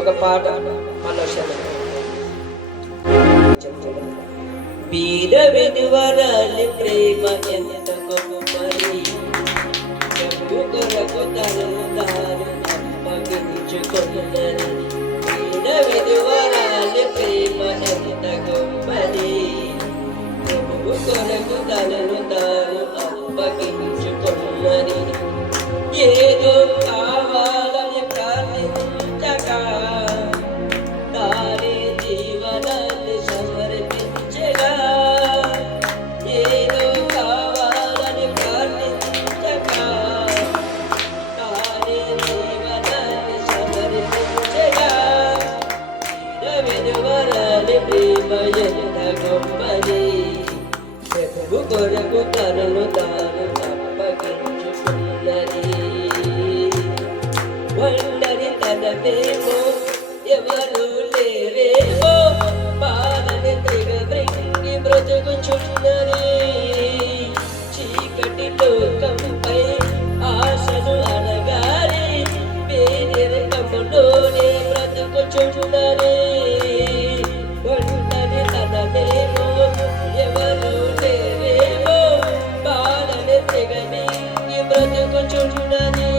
ఒక పాట మళ్ళీ బీద విధువరాలి ప్రేమ ఎంత గొప్పది, డబ్బు కొరకు తనను తాను అప్పగించుకున్నది. బీద విధువరాలి ప్రేమ ఎంత గొప్పది, డబ్బు కొరకు తనను తాను అప్పగించుకున్నది. ఏదో కావాలని ప్రార్థించగా తానే జీవనాన్ని సమర్పించగా, ఏదో కావాలని ప్రార్థించగా తానే జీవనాన్ని సమర్పించగా, విధవరాలి ప్రేమ ఎంత గొప్పది, ప్రభువు కొరకు తనను తాను అప్పగించుకున్నది. ఒంటరి తనమేమో ఎవరు లేరేమో, బాధని దిగబ్రింగి బ్రతుకుచున్నది. చీకటి లోకంపై ఆశను అనగారి పేదరికములోనే బ్రతుకుచున్నది. ఒంటరి తనమేమో ఎవరు లేరేమో, బాధని దిగబ్రింగి బ్రతుకుచున్నది.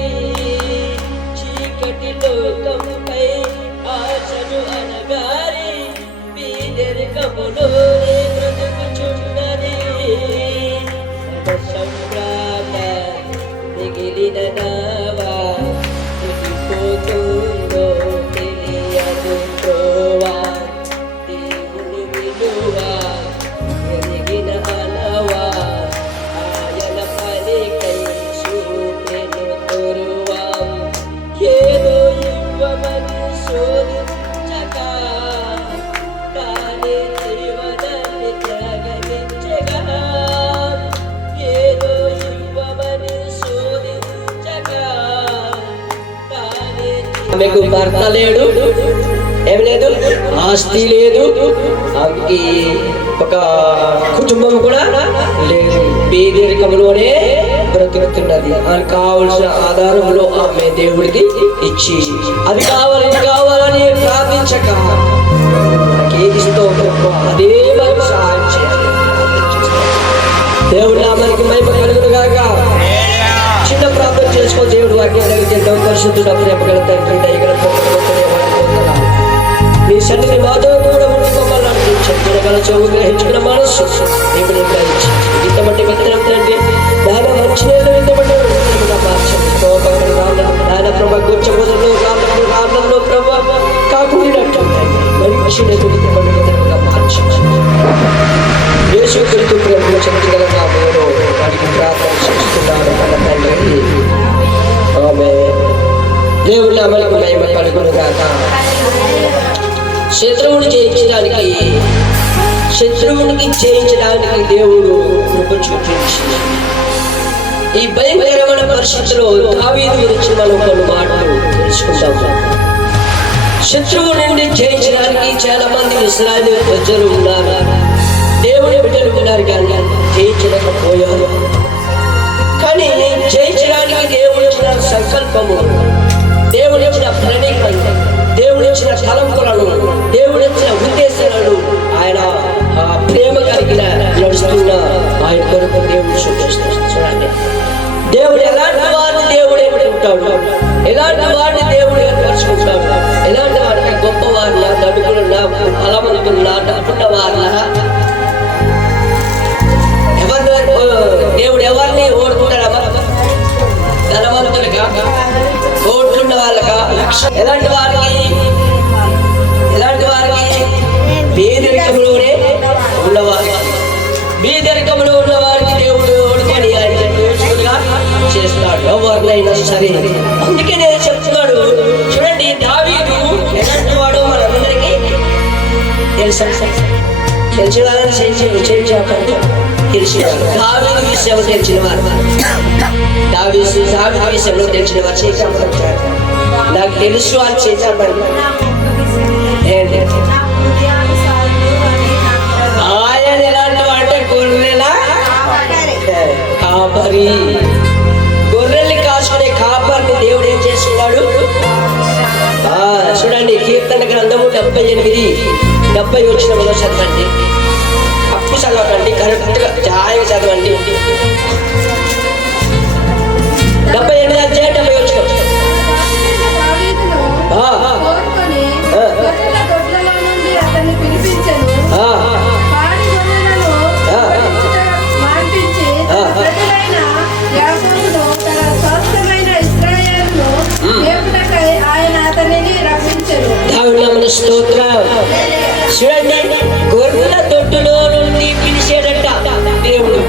చీకటి లోకంపై ఆశను అనగారి పేదరికములోనే బ్రతుకుచున్నది. సంగ్రామ మిగిలిన నావా వెళ్ళిపోతుందో తెలియదు త్రోవా, దేవుని విలువ ఎరిగిన అలవా ఆయన పనికై చూపెను తోరువా. ఏదో ఇవ్వమని శోధించగా తానే జీవనాన్ని త్యాగమించగా, ఏదో ఇవ్వమని శోధించగా తానే. ఆమెకు భర్త లేడు, ఏమి లేదు, ఆస్తి లేదు, ఆమెకి ఒక కుటుంబం కూడా లేదు, పేదరికంలోనే బ్రతుకుతున్నది. ఆమెకు కావలసిన ఆధారంలో ఆమె దేవుడికి ఇచ్చి అది కావాలి ఇది కావాలని ప్రార్థించక ఏది ఇస్తావు అదే మనకు సహాయం చేయాలి. దేవుడు నామానికి మహిమ కలుగును గాక. చిన్న ప్రార్థన చేసుకో. దేవుడు వాక్యాన్ని చేద్దాం. పరిశుద్ధుడు ప్రేమగల తండ్రి దయగల మీ సన్నిధి మాతో కూడా ఉండి మమ్మల్ని నడిపించండి. చూడగల చెవు గ్రహించుకున్న మనస్సు నీకు నిర్ణయించి ఇంత బట్టి వ్యక్తం తండ్రి దాని మంచి నేను ఇంత బట్టి మార్చండి. ఆయన ప్రభ కూర్చోబోదులు రాళ్ళలో ప్రభ కాకుండా మంచి నేను మార్చండి. యేసు క్రీస్తు ప్రేమ చెందగల నామములో వాటికి ప్రార్థన చేస్తున్నాడు మన తండ్రి. ఆమేన్. దేవుని నామానికి మహిమ కలుగును గాక. శత్రువునికి జయించడానికి దేవుడు కృప చూపించి ఈ భయంకరమైన పరిస్థితిలో దావీదు గురించి మనం కొన్ని మాటలు తెలుసుకుంటాము. శత్రువు నుండి జయించడానికి చాలా మంది ఇశ్రాయేలు ప్రజలు ఉన్నారు, దేవుని బిడ్డలు ఉన్నారు, కానీ జయించలేకపోయారు. కానీ జయించడానికి దేవుడు ఇచ్చిన సంకల్పము, దేవుడు ఇచ్చిన ప్రణీకరణ, దేవుడు ఇచ్చిన తలంపులను, దేవుడు ఇచ్చిన ఉద్దేశాలను ఆయన ప్రేమ కలిగిన నడుస్తున్న ఆయన కొరకు దేవుడు సూచిస్తాడు. చూడండి, దేవుడు ఎలాంటి వారిని దేవుడు ఏర్పడుకుంటాడు, ఎలాంటి వారిని దేవుడు ఏర్పరచుకుంటాడు, ఎలాంటి వారికి గొప్పవారిన, నడుపులున్న, బలవంతున్న, డబ్బున్న వారిన, దేవుడు ఎవరిని ఓడుకుంటాడా? ధనవంతులుగా, ఓట్లున్న వాళ్ళగా, ఎలాంటి వారికి పేదరికంలోనే ఉన్నవారు, పేదరికంలో ఉన్న వారికి దేవుడు ఓడుకొని ఆయన చేస్తున్నాడు ఎవరినైనా సరే. అందుకే నేను చెప్తున్నాడు, చూడండి దావీదు ఎలాంటి వాడు మనందరికీ తెలుసు. తెలిసిన వాళ్ళని తెలిసిన దావీదు విషయంలో తెలిసిన వారు, దావీదు విషయంలో తెలిసిన వారు చేశారు. నాకు తెలుసు అని చేశారు. ఆయన ఎలాంటి వాడంటే గొర్రెల కాపరి, గొర్రెల్ని కాసుకునే కాపరిని దేవుడు ఏం చేస్తున్నాడు? చూడండి, చూడండి కీర్తన గ్రంథము 78 వచనంలో చదవండి. అప్పు చదవకండి, కరెక్ట్గా జాయిగా చదవండి. 78 అధ్యాయం 70 వచనం. స్తోత్రం. చూడండి, గొర్రెల దొడ్డులో నుండి పిలిచేటట్ట దేవుడు.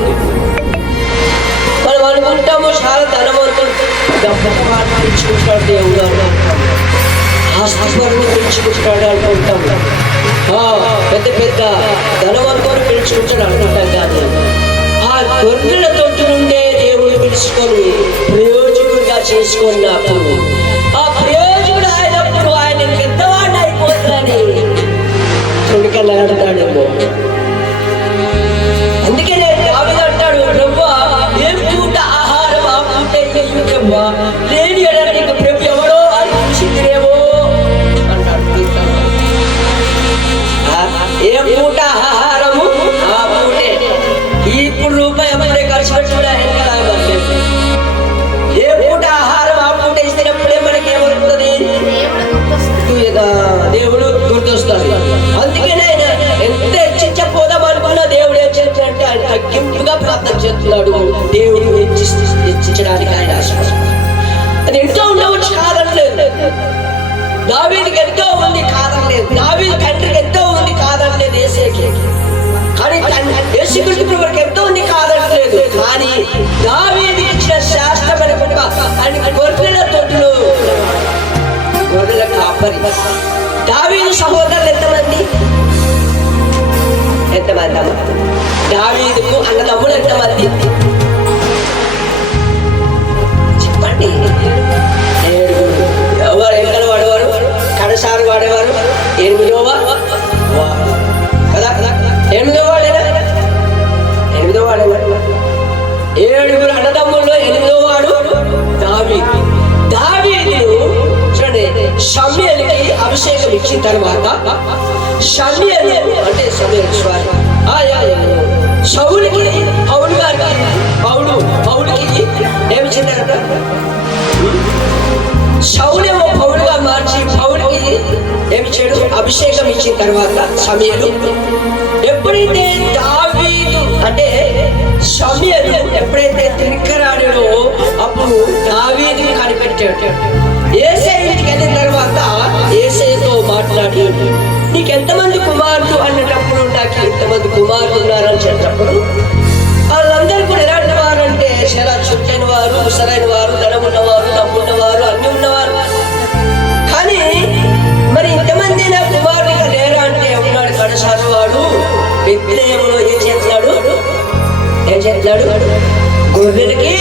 మనం అనుకుంటాము చాలా ధనవంతుడు, పిలుచుకుంటాడు దేవుడు, ఆస్తిపరులు పిలుచుకుంటాడు అనుకుంటాము, పెద్ద పెద్ద ధనవంతుడు పిలుచుకుంటాడు అనుకుంటాం. కానీ ఆ గొర్రెల దొడ్డు నుండే దేవుడు పిలుచుకొని ప్రయోజకుడిగా చేసుకున్నప్పుడు ఆ ప్రయోజకుడు అయినప్పుడు ఆయన పెద్దవాడిని అయిపోతుందని తుడికలాడతాడేమో. అందుకే దావీదు అంటాడు, ప్రభువా ఏం పూట ఆహారం ఆ పూట ఇవ్వమ్మా, లేని నీకు ప్రభు ఎవడో అని పిలిచిందిరేమో అంటాడు. ఏం పూట ఆహారము ఆ పూటే. ఇప్పుడు రూపాయి ఎవరే ఖర్చు పెట్టుకున్నా ఏ పూట ఆహారం ఆ పూట ఇస్తున్నప్పుడే మనకి ఏమవుతుంది? దేవుడు గుర్తొస్తాడు. అందుకనే ఆయన ఎంత హెచ్చించపోదాం అనుకున్నా దేవుడు ఏం చేస్తాడంటే ఆయన తగ్గింపుగా ప్రార్థన చేస్తున్నాడు. దేవుడు హెచ్చించడానికి ఆయన ఆశపడుతున్నాడు. అది ఎంతో ఉండవచ్చు, కాదనలేదు. దావీదుకి ఎంతో ఉంది, కాదనలేదు. దావీదు తండ్రికి ఎంతో ఉంది, కాదనలేదు. యేసేకి కానీ యేసుక్రీస్తు ప్రభువుకి ఎంతో ఉంది, కాదనలేదు. కానీ దావీదుకి ఇచ్చిన శాస్త్రమైన గొప్ప ఆయన గొర్రెల తొట్టులు, గొర్రెల కాపరి. దావీదు సహోదరులు ఎంతమంది? దావీదుకు అన్నదమ్ములు ఎంతమంది చెప్పండి? 7. ఎవరు ఎంకలు వాడేవారు, కడసారు వాడేవారు, 8వ కదా, 8వ వాడేనా? 8వ వాడేనా? 7 అన్నదమ్ముల్లో 8వ వాడు దావీదు. దావీదు చూడండి, షమ్యూయేలుకి అభిషేకం ఇచ్చిన తర్వాత షమ్యూయేలు అంటే సౌలుకి పౌలుకి ఏమి చెందారట? సౌలేమో పౌలుగా మార్చి పౌలుకి ఏమి చేయడు? అభిషేకం ఇచ్చిన తర్వాత షమ్యూయేలు ఎప్పుడైతే దావీదు అంటే షమ్యూయేలు ఎప్పుడైతే తిరిగిరాడో అప్పుడు దావీదు కనిపెట్టాడు. యేసే ఇంటికి వెళ్ళిన తర్వాత యేసేతో మాట్లాడి, నీకు ఎంతమంది కుమారులు అన్నటప్పుడు నాకు ఎంతమంది కుమారులు ఉన్నారని చెప్పినప్పుడు వాళ్ళందరూ కూడా ఎలాంటి వారు అంటే చాలా చుట్టైన వారు, ముసలైన వారు, ధనం ఉన్నవారు, డబ్బు ఉన్నవారు, అన్ని ఉన్నవారు. కానీ మరి ఇంతమంది నా కుమారుడిగా లేరా అంటే ఉన్నాడు కడసారి వాడు. బెత్లెహేములో ఏం చేస్తున్నాడు? గొర్రెలకి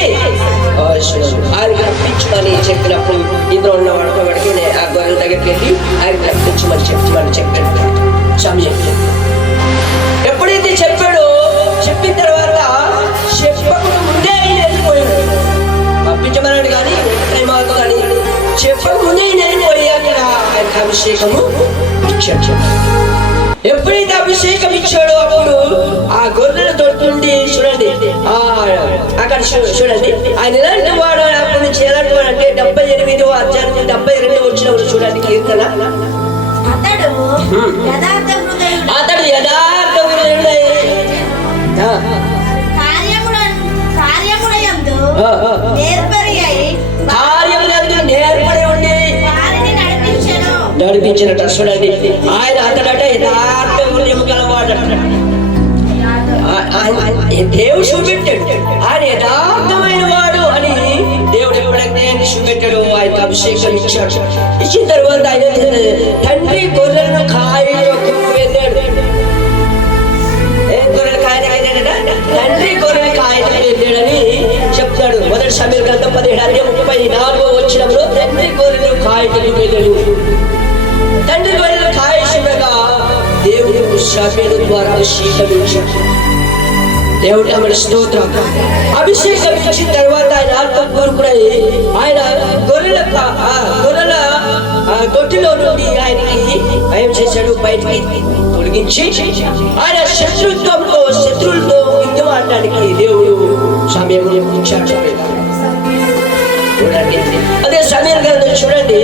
ఆయన రప్పించమని చెప్పినప్పుడు ఇందులో ఉన్నవాడు వాడికి ఆ గొర్రెల దగ్గరికి వెళ్ళి ఆయన రప్పించమని చెప్పాడు సమయంలో. ఎప్పుడైతే చెప్పాడో చెప్పిన తర్వాత చెప్పకుండా ముందే ఆయన వెళ్ళిపోయాడు. పంపించమన్నాడు కానీ ప్రేమతో కానీ చెప్పక ముందే ఆయన వెళ్ళిపోయి అక్కడ ఆయనకు అభిషేకము ఇచ్చాడు. ఎప్పుడైతే అభిషేకం ఇచ్చాడో అప్పుడు ఆ గొర్రెల తోటి చూడండి, అక్కడ చూడండి ఆయన ఎలాంటి వాడు అప్పటి నుంచి ఎలాంటి వాడు అంటే 78వ అధ్యాయం 72 వచ్చినప్పుడు చూడండి కీర్తన. అతడు యథార్థ హృదయుడై కార్యములందు నేర్పడి ఉండి నడిపించినట్టు చూడండి. ఆయన అతడట యథార్థ హృదయం గలవాడట. దేవుడు చూపెట్టాడు ఆయన యథార్థమైన వాడు అని. దేవుడు ఎప్పుడైతే చూపెట్టాడు ఆయనకు అభిషేకం ఇచ్చాడు. ఇచ్చిన తర్వాత ఆయన తండ్రి గొర్రెలను కాయకు వెళ్ళాడు. గొర్రెల కాయన తండ్రి గొర్రెల కాయకు వెళ్ళాడని చెప్తాడు. 1 సమూయేలు గ్రంథం 17:34 వచ్చినప్పుడు తండ్రి గొర్రెలు కాయకు వెళ్ళాడు. తండ్రి గొర్రెలు కాయగా దేవుడు సమూయేలు ద్వారా అభిషేకం ఇచ్చాడు. దేవుడు ఆమె స్తోత్రం. అభిషేకం ఇచ్చిన తర్వాత ఆయన ఆత్మపూర్వకుడై ఆయన గొర్రెల ఆ తొట్టిలో నుండి ఆయనకి భయం చేశాడు, బయటికి తొలగించి ఆయన శత్రువులతో యుద్ధం ఆడడానికి దేవుడు సమయం ఇచ్చాడు. చూడండి, అదే సమయల్ గ్రంథం చూడండి.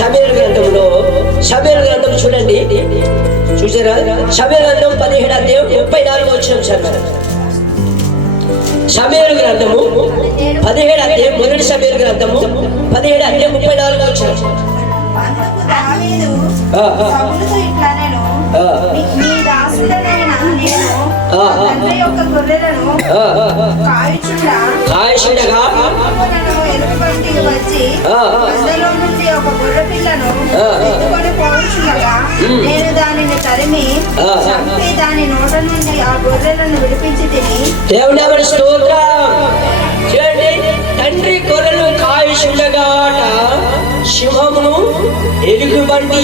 సమయల్ గ్రంథం చూడండి, చూసారా? సమయల్ గ్రంథం 17:34 సమయల్ గ్రంథము 17 మొదటి సమయల్ గ్రంథము 17:34 నేను దానిని తరిమి చంపి దాని నోట నుండి ఆ గొర్రెలను విడిపించి తిని. దేవుని స్తోత్రం. చూడండి, తండ్రి గొర్రెలు కాయుచుండగా సింహమును ఎలుగుబంటి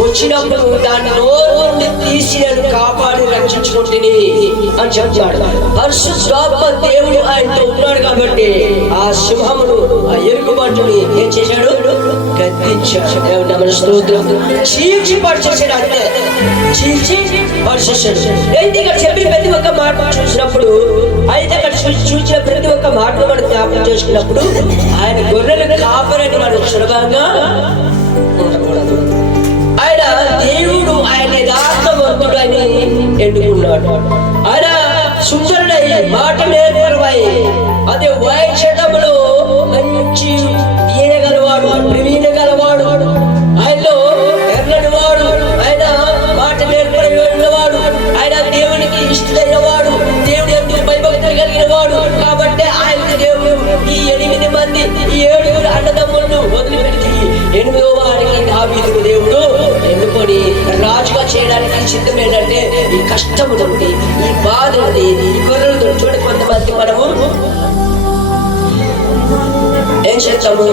వచ్చినప్పుడు దాని నోరు నుండి తీసి నేను కాపాడి రక్షించుకుంటుని అని చెప్తాడు. పరిశుద్ధాత్మ దేవుడు ఆయనతో ఉన్నాడు కాబట్టి ఆ సింహమును ఆ ఎలుగుబంటిని ఏం చేశాడు? గద్దించాడు. దేవుని మన స్తోత్రం. చీల్చి పడిచేసాడు, అంతే చీల్చి పడిచేసాడు. అయితే ఇక్కడ చెప్పిన ప్రతి ఒక్క మాట చూసినప్పుడు, అయితే అక్కడ చూసిన ప్రతి ఒక్క మాట మనం జ్ఞాపకం చేసుకున్నప్పుడు ఆయన గొర్రెలను కాపరని మనం సులభంగా ఉండకూడదు. ఆయన దేవుడు ఆయన యథార్థవంతుడు అని ఎన్నుకున్నాడు. ఆయన సుందరుడై మాట నేర్పరువై అదే వైచటములో మంచి ఈయగలవాడు, ప్రవీణ గలవాడు, ఆయనలో ఎర్రని వాడు, ఆయన మాట నేర్పరివాడు, ఆయన దేవునికి ఇష్టమైన వాడు, దేవుడు ఎందుకు భయభక్తులు కలిగిన వాడు. కాబట్టి ఆయనకు దేవుడు ఈ 8 మంది ఈ 7 అన్నదమ్ములను వదిలిపెట్టి 8వ వారికి దావీదుకు దేవుడు ఎన్నుకొని రాజుగా చేయడానికి సిద్ధమేంటంటే ఈ కష్టము నుండి, ఈ బాధ నుండి, ఈ గొర్రెలతో చూడ కొంతమంది మనము ఏం చేస్తాము?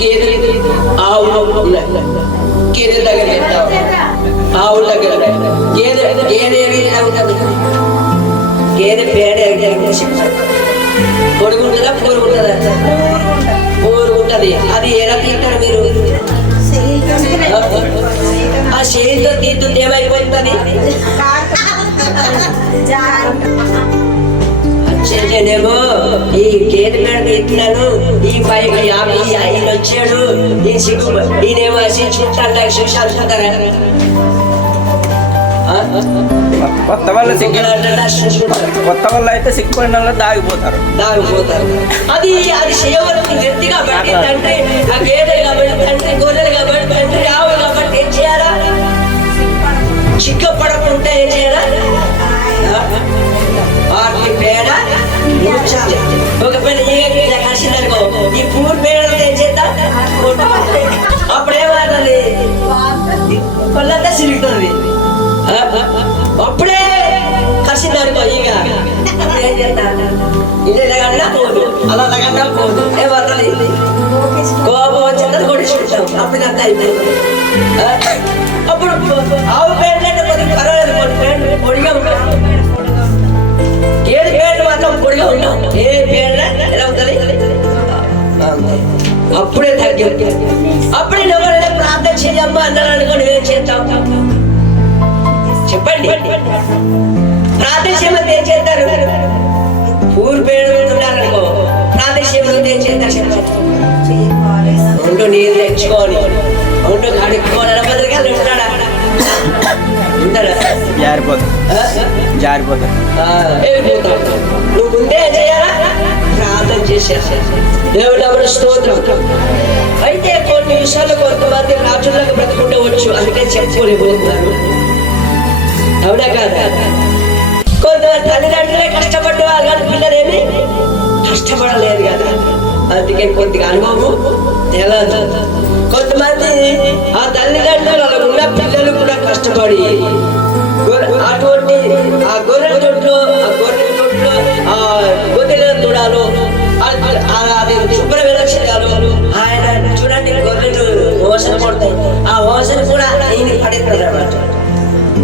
గేదెలు ఆవులు ఉన్నాయి, గేదెల దగ్గర వెళ్తాం, ఆవుల దగ్గర గేదె ఉంటుంది. గేదె పేడ పొడుగుంటుందా పూరుగుంటుందా? పూరుగుంటది. అది ఎలా తింటారు మీరు? ఆ చేతితో తీస్తుంటే ఏమైపోతుంది? నేనేమో ఈ గేదె పేడ తీస్తున్నాను, ఈ పైకి ఆయన వచ్చాడు, ఈ సిగ్గు ఈయనేమో శిక్షించాలి, శిక్ష అనుకుంటారా? కొత్త వాళ్ళు అయితే సిగ్గుపడిన వాళ్ళు దాగిపోతారు. అది చేయవలసిన వ్యక్తి కాబట్టి తండ్రి, ఆ గేదెలు కాబట్టి తండ్రి, గొర్రెలు కాబట్టి తండ్రి, ఆవులు కాబట్టి ఏం చేయాలా? చిక్కపడకుండా ఏం చేయాలా? వాటి పేడ ఉంచాలి. ఒకవేళ కలిసిందనుకో, ఈ పూర్ పేడ ఏం చేద్దాం? అప్పుడేమవుతుంది? కొల్లంతా సిరుగుతుంది. అప్పుడే కలిసిందనుకో, ఇక ఏం చేస్తాను? ఇదేనా పోదు, అలా తగన్నా పోదు. ఏమవుతుంది? కోపం వచ్చిందని కొడుచుకుంటాం. అప్పుడు అంతా అయిపోయింది. అప్పుడు ఆవు పేడలంటే కొద్దిగా పర్వాలేదు, పొడిగా ఉంటాం. ఏది పేడ మాత్రం పొడిగా ఉంటాం. ఏ పేడ ఎలా ఉంటుంది? అప్పుడే తగ్గి, అప్పుడే ఎవరైనా ప్రార్థన చేయమ్మా అన్నారు అనుకోండి, ఏం చేస్తాం చెప్పండి? ప్రార్థన చేయమంటే ఏం చేస్తారు? ఊరు పేరుతున్నారనుకో, ప్రార్థన చేయమంటే ఏం చేస్తారు చెప్పండి? ఒంటో నీళ్ళు తెచ్చుకోని, ఒంటో కడుక్కోని బదులుగా ఉంటాడా? జారిపోతా నువ్వు ముందే చేయాలా? ప్రార్థన చేసేసా. దేవుడు స్తోత్రం. అయితే కొన్ని విషయాలు కొంతమంది రాజులకు బ్రతుకుండవచ్చు, అందుకే చెప్పుకోలేకపోతున్నారు. అవునా కాదా? కొంతమంది తల్లిదండ్రులే కష్టపడ్డవాళ్ళు కానీ పిల్లలేమి కష్టపడలేదు కదా, అందుకే కొద్దిగా అనుభవం తెలియదు. కొంతమంది ఆ తల్లిదండ్రులు ఉన్న పిల్లలు కూడా కష్టపడి అటువంటి ఆ గొర్రెల తొట్లో ఆ గొర్రెల తొడాలో అది శుభ్రమైన చేయాలి. ఆయన చూడండి, గొర్రెలు ఓసన పడతాయి, ఆ ఓసన కూడా ఆయన పడేస్తుంది అన్నమాట.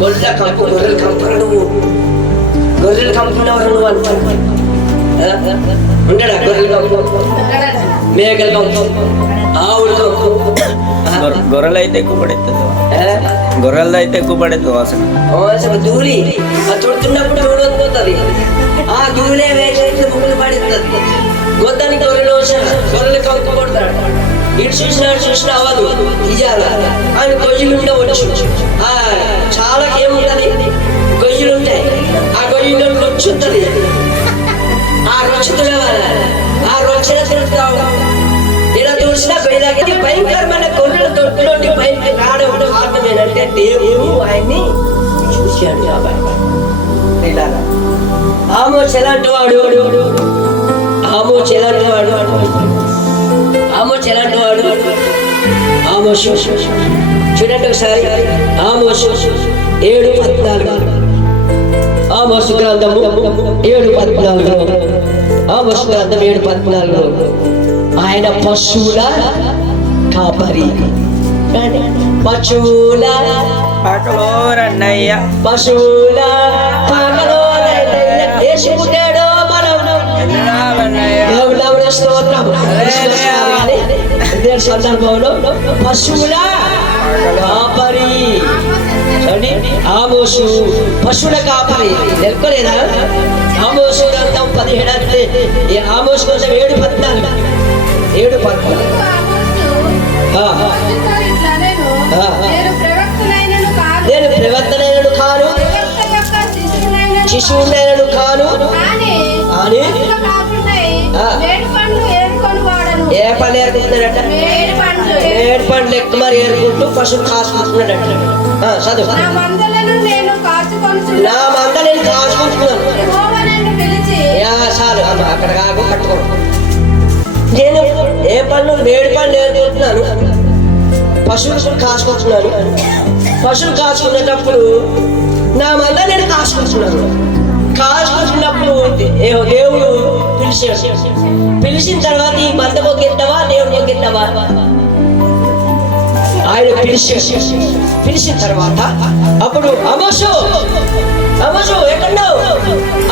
గొర్రెల గొర్రెలు కంపులు నువ్వు, గొర్రెలు కంపున్నవారు నువ్వు అంటాడు. ఉండడా గొర్రెలు కంపు? మేకల కంపు, ఆవుల కంపు. గొర్రెలు అయితే ఎక్కువ పడుతుంది, గొర్రెలది అయితే ఎక్కువ పడుతుంది వాసన. అసలు ధూళి తుడుతున్నప్పుడు ధూళి వస్తుంది, ఆ ధూళే వేసేట్లు ముగ్గులు పడుతుంది. మొత్తానికి గొర్రెలు కంపు కొడతాడు. ఇటు చూసినా అవ్వదు, ఇజాల ఆయన గొయ్యలు ఉండవచ్చు. చాలా ఏముంటది, గొయ్యలు ఉంటాయి. ఆ గొయ్యలో రొచ్చు ఉంటుంది, ఆ రొచ్చు తుడవాలి. ఆ రొచ్చిన తుడుతావు. ఇలా చూసినా గొయ్యలాగే భయంకరమైన గొర్రెల తొట్టులోంటి బయటికి రావడం కారణం ఏంటంటే దేవుడు ఆయన్ని చూశాడు కాబట్టి. ఆమోస్ ఎలాంటి వాడు, ఆమోస్ ఎలాంటి వాడు, ఆమోస్ ఎలాంటి వాడు, ఆమోస్ చూడండి ఒకసారి. ఆమోస్ 7:14, ఆమోస్ గ్రంథము 7:14, ఆమోస్ గ్రంథం 7:14. ఆయన పశువుల కాపరి, పశువుల పాకలోరన్నయ్య, పశువుల పాకలోరన్నయ్య. యేసు పుట్టాడు మనం దేవుని స్తోత్రం. ఇదే సందర్భంలో పశువుల కాపరి. ఆమోసు పశువుల కాపరి తెలుసుకోలేదా? ఆమోసు గ్రంథం 17 ఆమోసు కోసం 7:14 నేను ప్రవర్తనైనను కాను, శిశువునైనను కాను అని ఏ పని ఏరుకుంటున్నాడట? ఏడు పండ్లు ఎక్కువ మరి ఏరుకుంటూ పశువులు కాసుకుంటున్నాడట. చదువు. నా మంద నేను కాచుకుంటున్నాను. చాలు అమ్మ, అక్కడ కాకు పట్టుకోను. నేను ఏ పనులు 7 పనులు ఏరుకుంటున్నాను, పశువులు కాసుకుంటున్నాను. పశువులు కాసుకునేటప్పుడు నా మంద నేను కాసుకుంటున్నాను. కాసుకుంటున్నప్పుడు దేవుడు పిలిచాడు. పిలిచిన తర్వాత ఈ మంద మొగ్గెత్తావా దేవుడు మొగ్గెత్తావా? ఆయన పిలిచిన తర్వాత అప్పుడు ఆమోసు ఎక్కడున్నావు,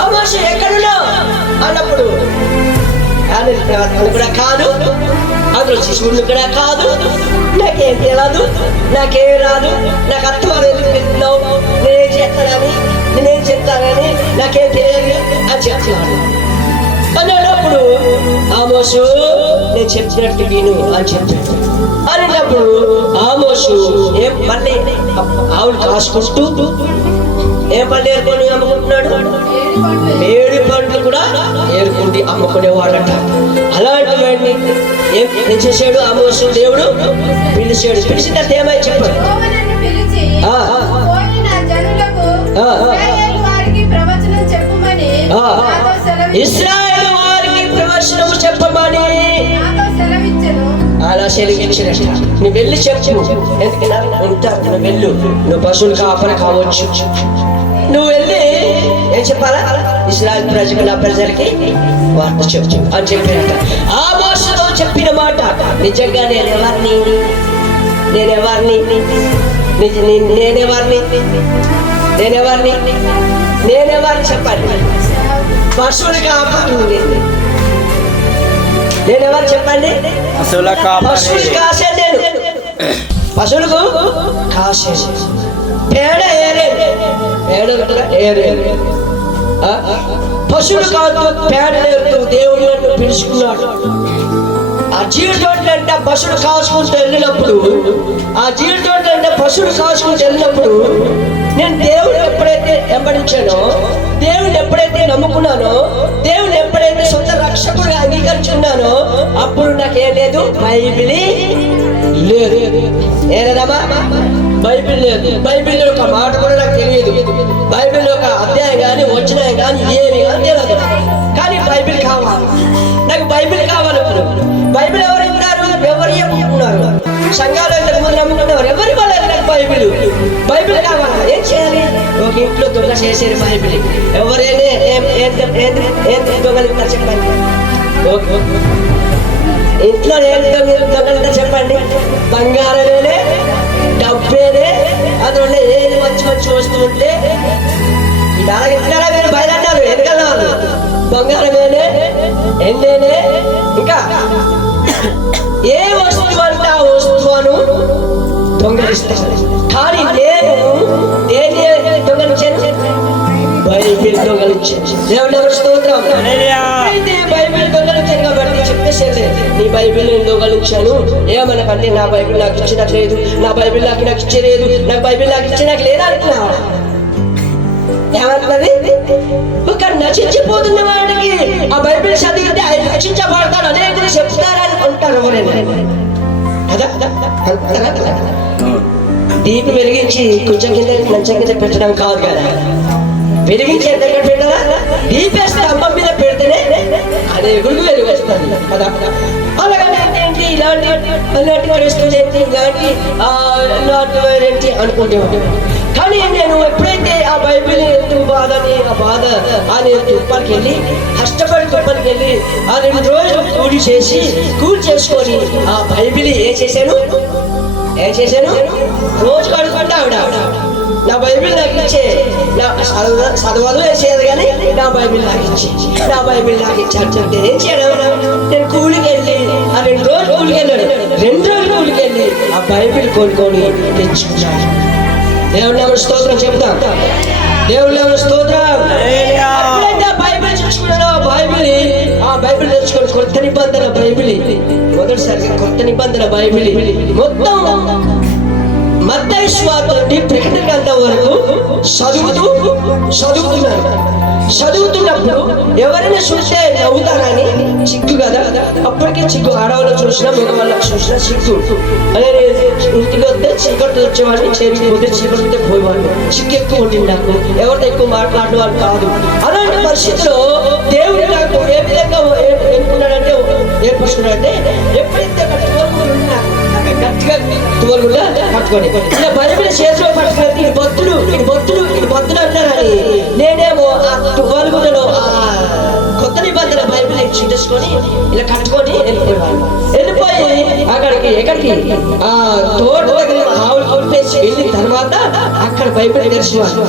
ఆమోసు ఎక్కడున్నావు అన్నప్పుడు ఆయన కూడా కాదు, అందులో శిశువులు కూడా కాదు, నాకేం తెలియదు, నాకేం రాదు, నాకు అర్థం ఎందుకు పెడుతున్నావు, నేనేం చెప్తానని నాకేం తెలియదు అని చెప్తున్నాడు. అనేటప్పుడు ఆమోసు నేను చెప్పినట్టు విను అని చెప్పాడు. అనేటప్పుడు ఆమోసు మళ్ళీ ఆవులు కాసుకుంటూ ఏ పళ్ళు ఏరుకొని అమ్ముకుంటున్నాడు? 7 పండ్లు కూడా ఏరుకుంటే అమ్ముకునేవాడట. అలాంటి వాడిని ఏం చేశాడు ఆమోసు? దేవుడు పిలిచాడు. పిలిచిన తర్వాత ఏమై చెప్పాడు? ఇశ్రాయేలు వారికి ప్రవచనము చెప్పమని అలా సెలవిచ్చినట్ట. నువ్వు వెళ్ళి చెప్పు. ఎందుకన్నా ఉంటారు, నువ్వు వెళ్ళు, నువ్వు పశువులు కాపరి కావచ్చు. నువ్వు వెళ్ళి ఏం చెప్పాలా? ఇశ్రాయేలు ప్రజలకి వార్త చెప్పు అని చెప్పినట్ట. ఆ భాషలో చెప్పిన మాట నిజంగా నేనెవరిని చెప్పండి? పశువులు కాపాడు. నేనెవరు చెప్పండి? పశువులు కాసే నేను, పశువులకు కాసే పేడ ఏరేడు పశువులు కాదు పేడ ఏరుతూ దేవుడు నన్ను పిలుచుకున్నాడు. ఆ జీడితోటంటే పశువులు కాసుకుంటూ వెళ్ళినప్పుడు నేను దేవుడు ఎప్పుడైతే వెంబడించానో, దేవుని ఎప్పుడైతే నమ్ముకున్నానో, దేవుని ఎప్పుడైతే సొంత రక్షకుడు అంగీకరించున్నానో అప్పుడు నాకేం లేదు, బైబిల్ లేదు. ఏదమ్మా బైబిల్ లేదు. బైబిల్ ఒక మాట కూడా నాకు తెలియదు. బైబిల్ ఒక అధ్యాయం కానీ వచ్చినాయి కానీ ఏమి కానీ తెలియదు. కానీ బైబిల్ కావాలి నాకు, బైబిల్ కావాలి. బైబిల్ ఎవరు ఇన్నారు? ఎవరు చెప్పుకున్నారు? సంఘాలు ఎంతమంది నమ్ముకున్నారు? ఎవరి వల్ల నాకు బైబిల్ కావాలా? ఏం చేయాలి? ఒక ఇంట్లో దొంగ చేసేది బైబిల్. ఎవరైనా ఏం దొంగలుంటారు చెప్పండి? ఇంట్లో ఏం దొంగలుంటారు చెప్పండి? బంగారమేనే, డబ్బేనే, అందులో ఏది మంచి వస్తూ ఉంటే ఇంట్లో మీరు బయలుదేరారు. ఎందుకన్నా బంగారమేనే, ఎండేనే, ఇంకా ఏ వస్తువు అంటే ఆ వస్తువును దొంగలిస్తాను. కానీ నేను దేని దొంగలించాను? బైబిల్ దొంగలించాను. దేవుడు స్తోత్రం. అయితే బైబిల్ దొంగలించాను కాబట్టి చెప్తే సరే, నీ బైబిల్ నేను దొంగలించాను ఏమనకంటే, నా బైబిల్ నాకు ఇచ్చినట్టు లేదు, నా బైబిల్ నాకు ఇచ్చేలేదు, నా బైబిల్ నాకు ఇచ్చినట్టు లేదా అంటున్నా. ఏమంటున్నది? ఒక నశించిపోతున్న వాడికి ఆ బైబిల్ చదివితే ఆయన రక్షించబడతాడు అనేకులు చెప్తారని అంటారు ఎవరైనా. దీపం వెలిగించి కొంచెం కింద మంచం కింద పెట్టడం కాదు కదా, వెలిగించి ఎంత పెట్టదా, దీపేస్తే అమ్మం మీద పెడితేనే అదే గుడికి వెలిగేస్తుంది కదా. అలాగనే ఏంటి ఇలాంటి క్రైస్తవులు ఏంటి ఇలాంటి ఏంటి అనుకుంటే ఉంటాడు. కానీ నేను ఎప్పుడైతే ఆ బైబిల్ ఎందుకు బాధని ఆ బాధ అని తుప్పలకి వెళ్ళి కష్టపడి తుప్పలకి వెళ్ళి ఆ 2 రోజులు కూలి చేసుకొని ఆ బైబిల్ ఏం చేశాను రోజు కడుకుంటా ఆవిడ నా బైబిల్ నాకు ఇచ్చే, నా చదవదు వేసేది కానీ నా బైబిల్ నాకు ఇచ్చాడు. ఏం చేయడం, నేను కూలికి వెళ్ళి ఆ 2 రోజులు కూలికి వెళ్ళాడు, 2 రోజులు కూలికి వెళ్ళి ఆ బైబిల్ కొనుక్కొని తెచ్చుకున్నాడు. దేవుని నామమున స్తోత్రం చెప్తాం. దేవుని నామమున స్తోత్రం. ఎప్పుడైతే బైబిల్ తెచ్చుకున్నాడో ఆ బైబిల్ తెచ్చుకొని కొత్త నిబంధన బైబిల్, మొదటిసారిగా కొత్త నిబంధన బైబిల్ మొత్తం మత్తయి సువార్త నుండి ప్రకటన గ్రంథం వరకు చదువుతున్నప్పుడు ఎవరైనా చూస్తే నవ్వుతారని చిక్కు కదా. అప్పటికే చిక్కు, ఆడవాళ్ళు చూసినా మగవాళ్ళకి చూసినా చిక్కు అనేది. ఇంటికి వస్తే చీకటి వచ్చేవాడిని, చేతికి పోతే చీకటి పోయేవాడిని. చిక్కు ఎక్కువ ఉంటుంది నాకు, ఎవరితో ఎక్కువ మాట్లాడేవాళ్ళు కాదు. అలాంటి పరిస్థితిలో దేవుడు నాకు ఏ విధంగా ఏర్పడుతున్నాడంటే ఎప్పుడైతే గట్టిగా తువలుగా పట్టుకొని ఇలా బైబిల్ చేతిలో పట్టుకుని ఇది భక్తుడు అంటారని నేనేమో ఆ తువలుగులలో ఆ కొత్త నిబంధన బైబిల్ చింటేసుకొని ఇలా కట్టుకొని వెళ్ళిపోయి ఎక్కడికి ఆ తోట దగ్గర ఆవులు కొట్టేసి వెళ్ళిన తర్వాత అక్కడ బైబిల్ తెరిచేవాడు.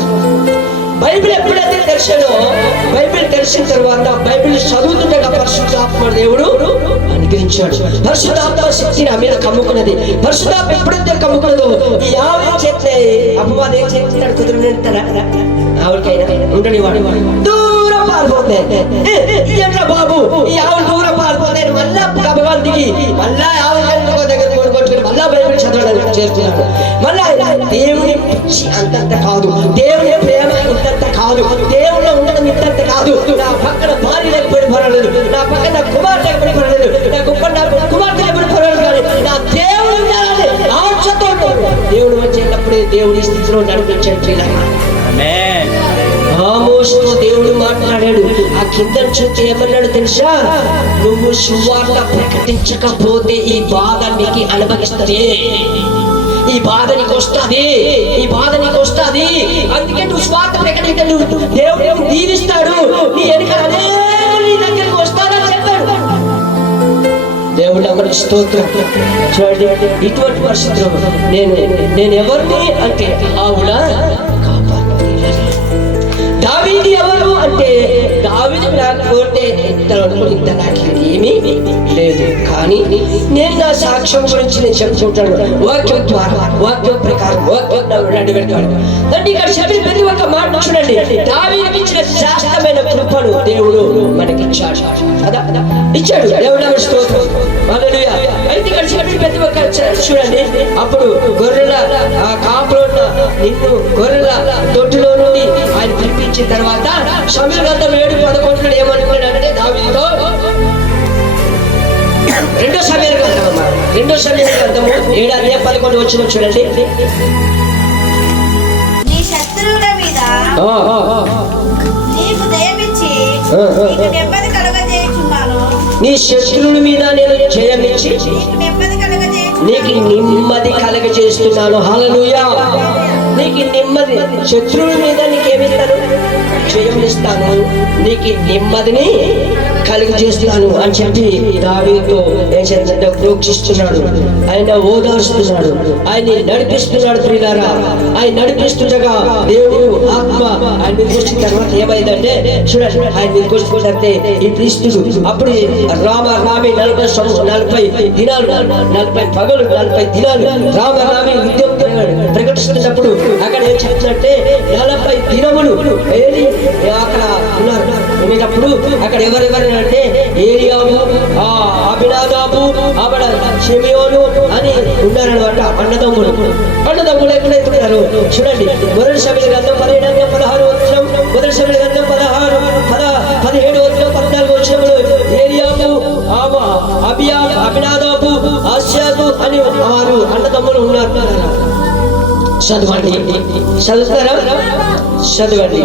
బైబిల్ ఎప్పుడైతే తెలిసిన తర్వాత బైబిల్ చదువుతుండగా పరిశుద్ధాత్మ దేవుడు అనుగ్రహించాడు. పరిశుద్ధాత్మ శక్తి నా మీద కమ్ముకున్నది. పరిశుద్ధాత్మ ఎప్పుడైతే కమ్ముకున్నదో ఈ ఆవులు చేస్తే అపవాదం ఏం చేస్తాడు, కుదురుతారా ఆవులకైనా ఉండని వాడు దూరం పారిపోతాయి. బాబు ఈ ఆవులు దూరం పారిపోతాయి, మళ్ళా గబగాలు దిగి మళ్ళా ఆవుల దగ్గర కొట్టుకుని మళ్ళా బైబిల్ చదవడానికి చేస్తున్నాడు. మళ్ళా దేవుని పిచ్చి అంతంత కాదు, దేవుని ప్రేమ ఇంతంత కాదు, దేవుళ్ళు ఉండడం ఇంతంత కాదు. నా పక్కన భార్య లేకపోయిన పర్వాలేదు, నా పక్కన నా కుమార్ లేకపోయిన పర్వాలేదు, నా కుమార్తె లేకపోయిన పర్వాలేదు, కానీ నా దేవుడు ఆశతో దేవుడు వచ్చేటప్పుడే దేవుడి స్థితిలో నడిపించాడు. ఆమోసుతో దేవుడు మాట్లాడాడు. ఆ కింద చూస్తే ఏమన్నాడు తెలుసా? నువ్వు సువార్త ప్రకటించకపోతే ఈ బాధ నీకు అనుభవిస్తుంది, ఈ బాధ నీకు వస్తుంది. అందుకే నువ్వు స్వార్థ ప్రకటించ, దేవుడు దీవిస్తాడు, నీ వెనుక అనేకులు నీ దగ్గరికి వస్తాడని చెప్పాడు. దేవుడు అమ్మని స్తోత్రం. చూడండి, ఇటువంటి పరిస్థితుల్లో నేను ఎవరిని అంటే ఆవుల దావీదు ఎవరు అంటే దావీదు లేకపోతే ఇంత నాకు ఏమీ లేదు. కానీ నేను నా సాక్ష్యం గురించి నేను చెప్పుకుంటాను, వాక్యం ద్వారా, వాక్యం ప్రకారం, వాక్యం నడిపెడతాడు. అంటే ఇక్కడ చెప్పిన ప్రతి ఒక్క మాట చూడండి, దావీదుకి ఇచ్చిన శాశ్వతమైన కృపను దేవుడు మనకి ఇచ్చాడు. దేవుడు స్తోత్రం. హల్లెలూయా. అయితే ఇక్కడ చెప్పిన ప్రతి ఒక్క చూడండి, అప్పుడు గొర్రెల కాపులో నిన్ను గొర్రెల దొడ్డులో నుండి ఆయన పిలిపించిన తర్వాత సమూయేలు గ్రంథం 7:11 ఏమనుకున్నాడంటే దావీదుతో, 2 సమూయేలు గ్రంథము 7:11 వచ్చిన చూడండి. నీ శత్రువుల మీద నీకు దయమిచ్చి నీకు నెమ్మది కలుగజేయుచున్నాను. నీ శత్రువుల మీద నేను జయమిచ్చి నీకు నెమ్మది కలగజేస్తున్నాను. హల్లెలూయా. నీకు నెమ్మది, శత్రువుల మీద నీకేమిస్తాను? జయం ఇస్తాను, నీకు నెమ్మదిని కలిగి చేస్తాను అని చెప్పి దావీదుతో ఏం చేస్తుంటే ప్రోక్షిస్తున్నాడు, ఆయన ఓదార్స్తున్నాడు, ఆయన్ని నడిపిస్తున్నాడు. ప్రియులారా, ఆయన నడిపిస్తుండగా దేవుడు ఆత్మ ఆయన మీదకి వచ్చిన తర్వాత ఏమైందంటే చూడండి, ఆయన మీదకి వచ్చినట్టే ఈ క్రీస్తుడు అప్పుడు రామి 40 దినాలు 40 పగలు 40 దినాలు రామి యుద్ధం ప్రకటిస్తున్నప్పుడు అక్కడ ఏం చెప్తున్నట్టే 40 దినములు అక్కడ ఉన్నారు. ఉండేటప్పుడు అక్కడ ఎవరెవరు అంటే ఏలియాబు, అబినాదాబు, ఆవిడ షిమియోను అని ఉన్నారనమాట. అన్నదమ్ములు ఎక్కడైతున్నారు చూడండి. మొదటి సమయ గ్రంథం 17 వచ్చిన, మొదటి సమయ గ్రంథం 17 వచ్చిన 14 వచ్చినప్పుడు ఏలియాబు, అబినాదాబు, ఆస్యాదు అని వారు అన్నదమ్ములు ఉన్నారు. చదవండి, చదువుతారా? చదవండి.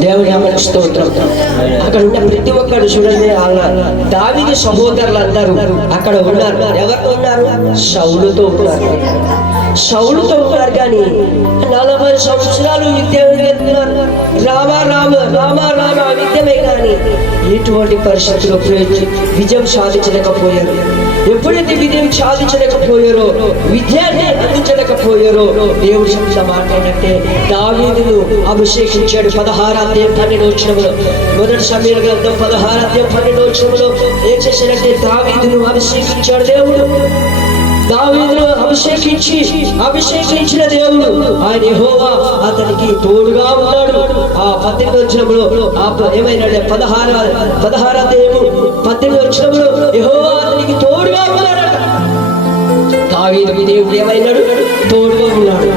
దేవుని నామమునకు స్తోత్రం. అక్కడ ఉన్న ప్రతి ఒక్కరు చూడండి, దావీదు సహోదరులు అందరూ అక్కడ ఉన్నారు. ఎవరితో ఉన్నారు? సౌలుతో ఉన్నారు. సౌలుతో ఉన్నారు. కానీ 40 సంవత్సరాలు విద్యం చేస్తున్నారు. రామ విద్యమే కానీ ఎటువంటి పరిస్థితుల్లో విజయం సాధించలేకపోయారు. ఎప్పుడైతే విజయం సాధించలేకపోయారో, విజయాన్ని అందించలేకపోయారో, దేవుడు చెప్పిన మాట ఏంటంటే దావీదును అభిషేకించాడు. 16వ అధ్యాయం 12వ వచనంలో, మొదటి సమూయేలు గ్రంథం 16వ అధ్యాయం 12వ వచనంలో ఏం చేశాడంటే దావీదును అభిషేకించాడు దేవుడు. దావీదును అభిషేకించిన దేవుడు ఆయన యెహోవా అతనికి తోడుగా ఉన్నాడు. ఆ 18వ వచనంలో ఏమైనాడు? 16వ అధ్యాయము 18వ వచనంలో యెహోవా అతనికి తోడుగా ఉన్నాడట. దావీదుకి దేవుడు ఏమైనాడు? తోడుగా ఉన్నాడు.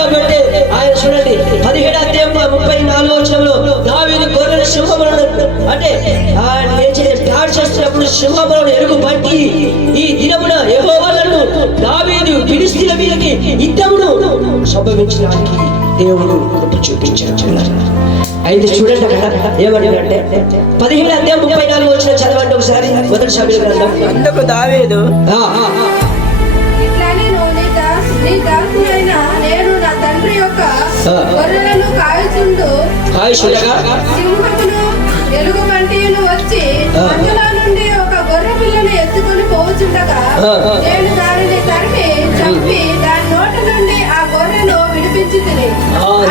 కాబట్టి ఆయన చూడండి 17వ అధ్యాయం 34వ వచనంలో దావీదు గొర్రెల సింహములను అంటే దాడి చేస్తున్నప్పుడు సింహములను ఎరుగు పట్టి ఈ దినమున యెహోవాను దావీదు ఫిలిష్తీయుల మీదకి యుద్ధమును సంభవించడానికి దేవుడు కృప చూపించాడు. అయితే చూడండి అక్కడ ఏమన్నాడంటే 17వ అధ్యాయం 34వ వచనం చదవండి ఒకసారి. మొదటి సమూయేలు గ్రంథం. అందుకు దావీదు నేను నా తండ్రి యొక్క గొర్రెలను కాయుచుండగా సింహమును ఎలుగుబంటియును వచ్చి అందులో నుండి ఒక గొర్రె పిల్లను ఎత్తుకొని పోవచుండగా నేను దానిని తరిమి చంపి దాని నోట నుండి ఆ గొర్రెను విడిపించి తిని.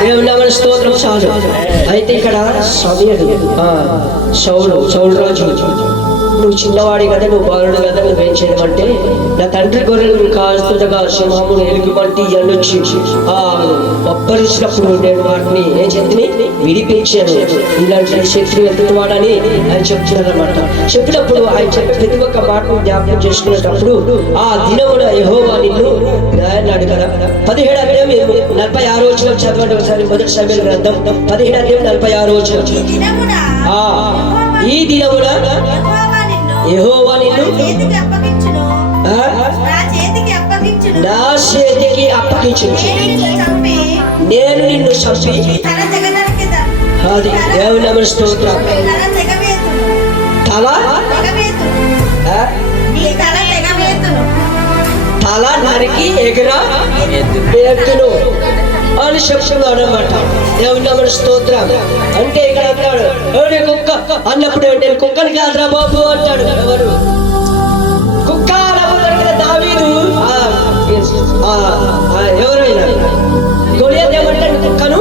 దేవుని నామమునకు స్తోత్రం. చాలు. అయితే ఇక్కడ సౌలు రాజు, నువ్వు చిన్నవాడి కదా, నువ్వు బాలుడు కదా, నువ్వేం చేయమంటే నా తండ్రి గొర్రెలు కాస్తుండగా సింహమును ఎలుగుబంటి అనొచ్చి ఒప్పరించినప్పుడు నేను వాటిని ఏం చేతిని విడిపించాను. ఇలాంటి శత్రు ఎత్తువాడని ఆయన చెప్తున్నారన్నమాట. చెప్పినప్పుడు ఆయన చెప్పే ప్రతి ఒక్క మాటను జ్ఞాపకం చేసుకునేటప్పుడు ఆ దినమున యెహోవా నిన్ను అన్నాడు కదా. 17వ అధ్యాయం 46వ వచనం చదవండి ఒకసారి. మొదటి సమూయేలు గ్రంథం 17వ అధ్యాయం 46వ వచనం. ఈ దినమున యెహోవా నిన్ను నా చేతికి అప్పగించును, నేను నిన్ను చంపి అది దేవుని నామమునకు స్తోత్రం. తల నరికి ఎత్తును అని చెప్తున్నాడు అన్నమాట. దేవుని నామమునకు స్తోత్రం. అంటే ఇక్కడ అంటాడు కుక్క అన్నప్పుడు నేను కుక్కని కాదురా బాబు అంటాడు. ఎవరు కుక్క అన్నప్పుడు దావీదు ఎవరైనా గొలియాతు ఏమంటాడు? కుక్కను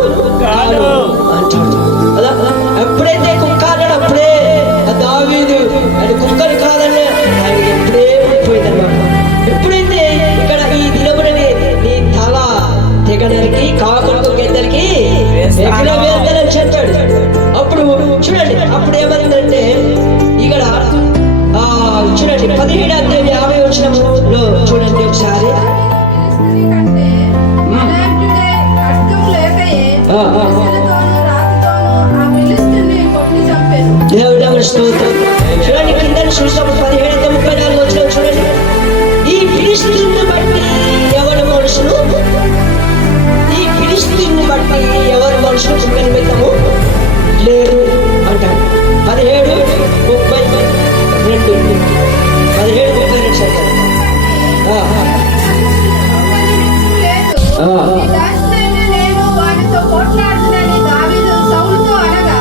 అంటాడు కదా. ఎప్పుడైతే కుక్క అన్నాడు అప్పుడే దావీదు అది కుక్కని కాదని ఆయన ఎప్పుడే పడిపోయిందన్నమాట. ఎప్పుడైతే ఇక్కడ ఈ దినమునని నీ తల తెగనరికి కాకులకు గిద్దరికి ఎగరవేద్దని చెప్పాడు. అప్పుడు చూడండి, అప్పుడు ఏమైందంటే ఇక్కడ చూడండి 17వ అధ్యాయం 50వ వచనంలో చూడండి ఒకసారి. దేవుని నామమునకు స్తోత్రం. చూడండి కింద చూసినప్పుడు 17:34 వచనం చూడండి. ఈ ఫిలిష్తీయుని బట్టి ఎవడు మనుషులు, ఈ ఫిలిష్తీయుని బట్టి నీ దాసుడైన నేను వానితో పోట్లాడుతున్నానని దావీదు సౌలుతో అనగా,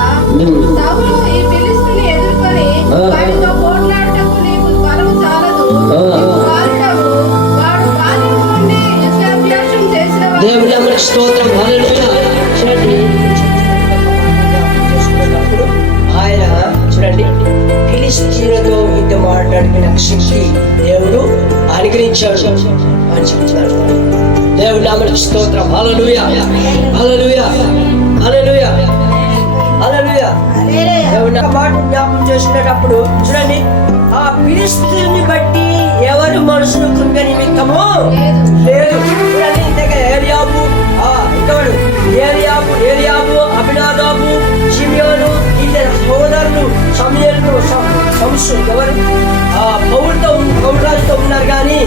సౌలు ఈ ఫిలిష్తీయుని ఎదుర్కొని వానితో పోట్లాడటకు నీకు బలము చాలదు, నీవు బాలుడవు, వాడు బాల్యము నుండి యుద్ధాభ్యాసం చేసిన వాడు. దేవుని నామమునకు స్తోత్రం. హల్లెలూయా. చూడండి, చేసుకున్నప్పుడు ఆయన చూడండి ఫిలిష్తీయులతో యుద్ధం ఆడడానికి నాకు శక్తి దేవుడు అనుగ్రహించాడు అని చెప్తున్నాడు. దేవుని నామమునకు స్తోత్రం. హల్లెలూయా. హల్లెలూయా. హల్లెలూయా. హల్లెలూయా. దేవుని మాట జ్ఞాపకం చేసుకునేటప్పుడు చూడండి, ఆ ఫిలిష్తీయుని బట్టి ఎవరు మనసును కృంగ నిమిత్తము లేదు. చూడండి, ఇంతగా ఏలియాబు, ఇంకవాడు ఏలియాబు, అబినాదాబు, షిమియోను, ఇద్దరు సోదరులు సమూయేలు, సంసు ఎవరు పౌలు రాజుతో ఉన్నారు. కానీ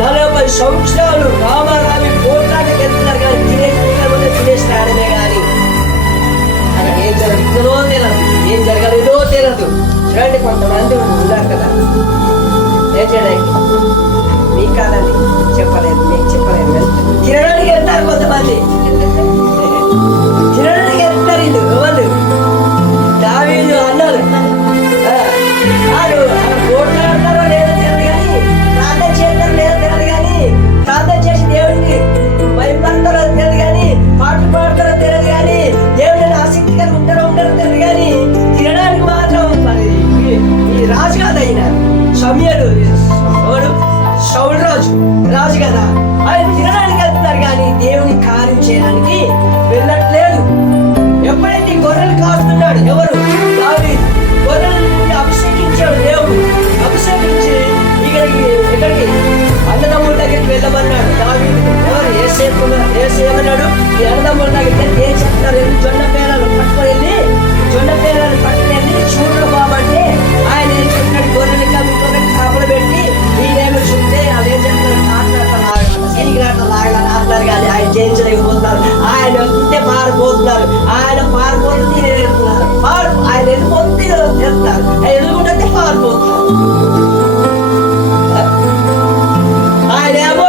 40 సంవత్సరాలు రామారామి పోట్లాటకి వెళ్తున్నారు. కానీ తినేస్తాడనే కానీ అక్కడ ఏం జరుగుతుందో తెలియదు, ఏం జరగలేదో తెలియదు. చూడండి, కొంతమంది ఉన్నారు కదా, ఏం చేయడానికి మీకు కాదండి, చెప్పలేదు, మీకు చెప్పలేదు. తినడానికి వెళ్తారు కొంతమంది, తినడానికి వెళ్తారు. ఇది ఎవరు దావీదు అన్నారు, పోట్లాడతారో లేదో తెలియదు, కానీ ప్రార్థన చేస్తారో లేదో తెలియదు, కానీ ప్రార్థన చేసి దేవుడిని భయపడతారో తెలియదు, కానీ పాటలు పాడతారో తెలియదు, కానీ దేవుడిని ఆసక్తిగా ఉంటారో తెలియదు, కానీ తినడానికి మాత్రం మరి ఈ రాజు కాదు, అయిన సమూయేలు సౌలు రాజు కదా, ఆయన తినడానికి వెళ్తున్నారు. కానీ దేవుని కార్యం చేయడానికి వెళ్ళట్లేదు. ఎప్పుడైతే గొర్రెలు కాస్తున్నాడు, ఎవరు దావీదు గొర్రెలను అభిషేకించాడు. దేవుడు అభిషేకించి ఇక్కడికి అన్నదమ్ముల దగ్గరికి వెళ్ళమన్నాడు దావీదు. ఎవరు ఏమన్నాడు, ఈ అన్నదమ్ముల దగ్గరికి ఏం చెప్తున్నారు, జొన్న పేరాలు పట్టుకొని వెళ్ళి చూడరు బాబంటే ఆయన ఏం చెప్తున్నాడు, గొర్రెలు కాపలు పెట్టి ఈయనేమో చూస్తే అదేం చెప్తారు, లాగారు, కానీ ఆయన జయించలేకపోతున్నారు. ఆయన వస్తుంటే పారిపోతున్నారు, ఆయన పారిపోతుంది వెళ్తున్నారు, ఆయన వెళ్ళిపోతే వెళ్తారు, ఆయన వెళ్ళుకుంటే పారిపోతున్నారు. ఆయన ఏమో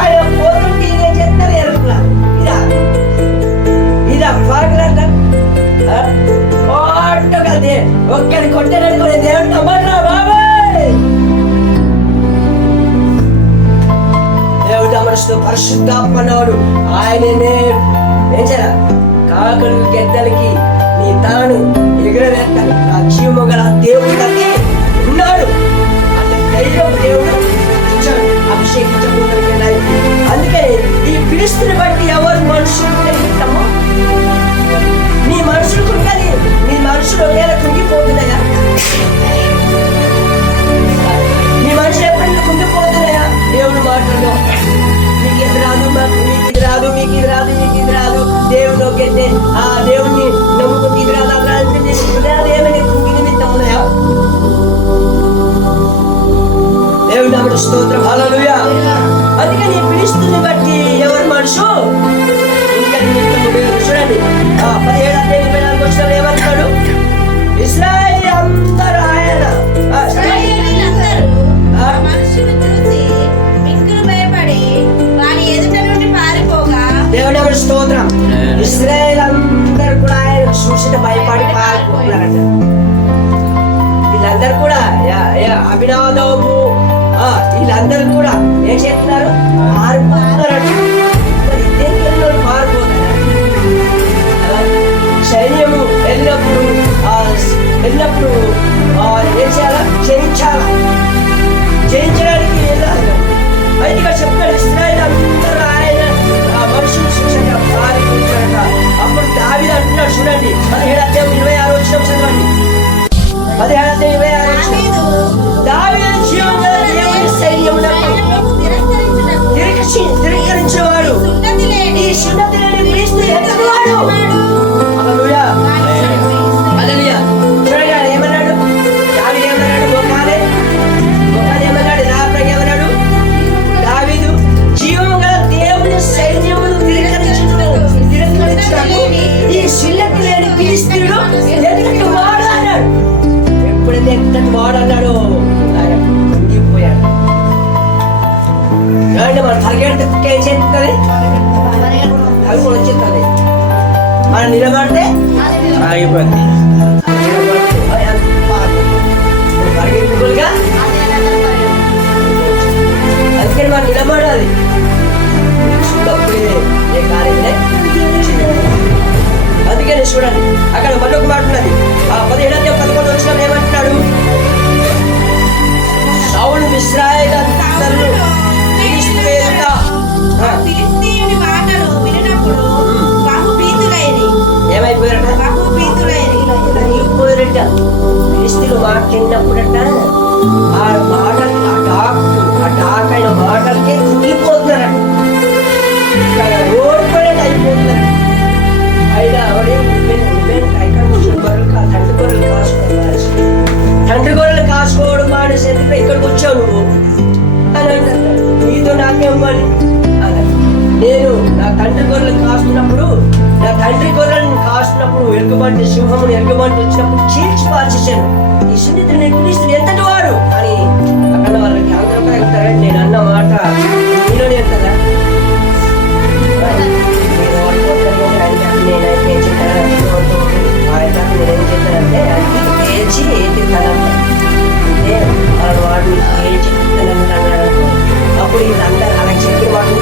ఆయన పోతుంటే ఏం చెప్తారు, వెళ్తున్నారు. ఇదా పాగలంట కదే ఒక్కడి కొట్టేననుకునే దేవుడు నమ్మరా బాబాయ్. దేవుడు మనసుతో పరిశుద్ధాత్మనాడు ఆయననే ఏం చేయాలి, కాకులకు గెద్దలకి నీ తలను ఎగురవేస్తాను, నా జీవము గల దేవుడికి ఉన్నాడు అంటే ధైర్యం దేవుడు ఇచ్చాడు, అభిషేకించకుండా. అందుకే ఈ ఫిలిష్తీయుని బట్టి ఎవరు మనుషులు ఇస్తామో నీ మనుషులకు కానీ నీ మనుషులు ఒకేలా కుంగిపోతున్నాయా, నీ మనుషులు ఎప్పుడైనా కుంగిపోతున్నాయా దేవుని మాటల్లో, మీకు ఇది రాదు, మీకు ఇది రాదు, మీకు ఇది రాదు, మీకు ఇది రాదు, దేవుని ఒకే ఆ దేవుణ్ణి నమ్ముకుంటే ఇది రాదు, అలా అంటే ఏమైనా కుంగి నిమిత్తం ఉన్నాయా? దేవుని నామమునకు స్తోత్రం. హల్లెలూయా. అందుకని ఫిలిష్తీయుని బట్టి ఎవరు మనుషు ఇంకా నిమిత్తము లేదు. చూడండి, 17 ఏమంటాడు, ఇశ్రాయేలు అందరూ ఆయన దేవుని నామమునకు స్తోత్రం. ఇశ్రాయేలు అందరూ కూడా ఆయన చూసి భయపడి పారిపోతున్నారట. వీళ్ళందరూ కూడా అభినాదాబు వీళ్ళందరూ కూడా ఏం చేస్తున్నారు, పారిపోతున్నారట. పారిపోతున్నారు. సైన్యము వెళ్ళినప్పుడు ఏం చేయాలా, జయించడానికి వెళ్ళాలి. బయటగా చెప్తాడు, ఇశ్రాయేలు అందరూ ఆయన మనుషులు చూసాక పారిపోతారట. అప్పుడు దావీదు అంటున్నాడు, చూడండి 17:26 చదవండి. 17:26 దావీదు జీవమున దేవుని సైన్యమునకు తిరస్కరించేవాడు, ఈ సున్నతి లేని క్రీస్తు ఎత్తవాడు. హల్లెలూయా. హల్లెలూయా. చూడండి, ఏమన్నాడు దావీదు, ఏమన్నాడు, మోకాలే ఏమన్నాడు, ఏమన్నాడు దావీదు, జీవము గల దేవుని సైన్యమును తిరస్కరించుటకు ఈ సున్నతి లేని క్రీస్తుడు ఎంతటి వాడు అన్నాడు. ఎప్పుడైతే ఎంతటి వాడు అన్నాడో ఆయన ఏమంటే మన తలకెడితే కుక్క ఏం చేస్తుంది? అవి కూడా వచ్చేస్తుంది. మనం నిలబడితే ఆగిపోద్ది. పరిగెత్తుకులుగా అందుకని మనం నిలబడాలి. అందుకని చూడండి అక్కడ మళ్ళీ ఒక మాట ఉన్నది. ఆ 17-11 వచ్చిన ఏమంటున్నాడు? సౌలు ఇశ్రాయేలీయులందరూ క్రీస్తు ఎదుట ఫిలిష్తీయుని మాటలు వినినప్పుడు బహుభీతులైరి. ఏమైపోయారట? అయిపోయారట. క్రీస్తులు మాట్లాడినప్పుడట ఆ మాటలు ఆ డాకైన మాటలకే కుంగిపోతున్నారట. రోడ్ పడే అయిపోతున్నారు. అయినా అవడే తండ్రి గొర్రెలు కాసుకోవడం మానేసి ఎందుకు ఇక్కడికి వచ్చావు నువ్వు అని అంటారు. నీతో నాకేం పని అన్నారు. నేను నా తండ్రి గొర్రెలు కాస్తున్నప్పుడు ఎలుగుబంటి సింహమును ఎలుగుబంటి వచ్చినప్పుడు చీల్చి పాల్చేశాను. ఈ సున్నితుడు నేను క్రీస్తుడు ఎంతటి వాడు అని అక్కడ వాళ్ళకి అందరూ వెళ్తారండి. నేను అన్న మాట మీలోనే కదా. నేనేం చెప్తానంటే ఏచి ఏతిస్తానంట. నేను వాడిని ఏచి తిన్నాడు. అప్పుడు వీళ్ళందరూ అలా చెప్పి వాడిని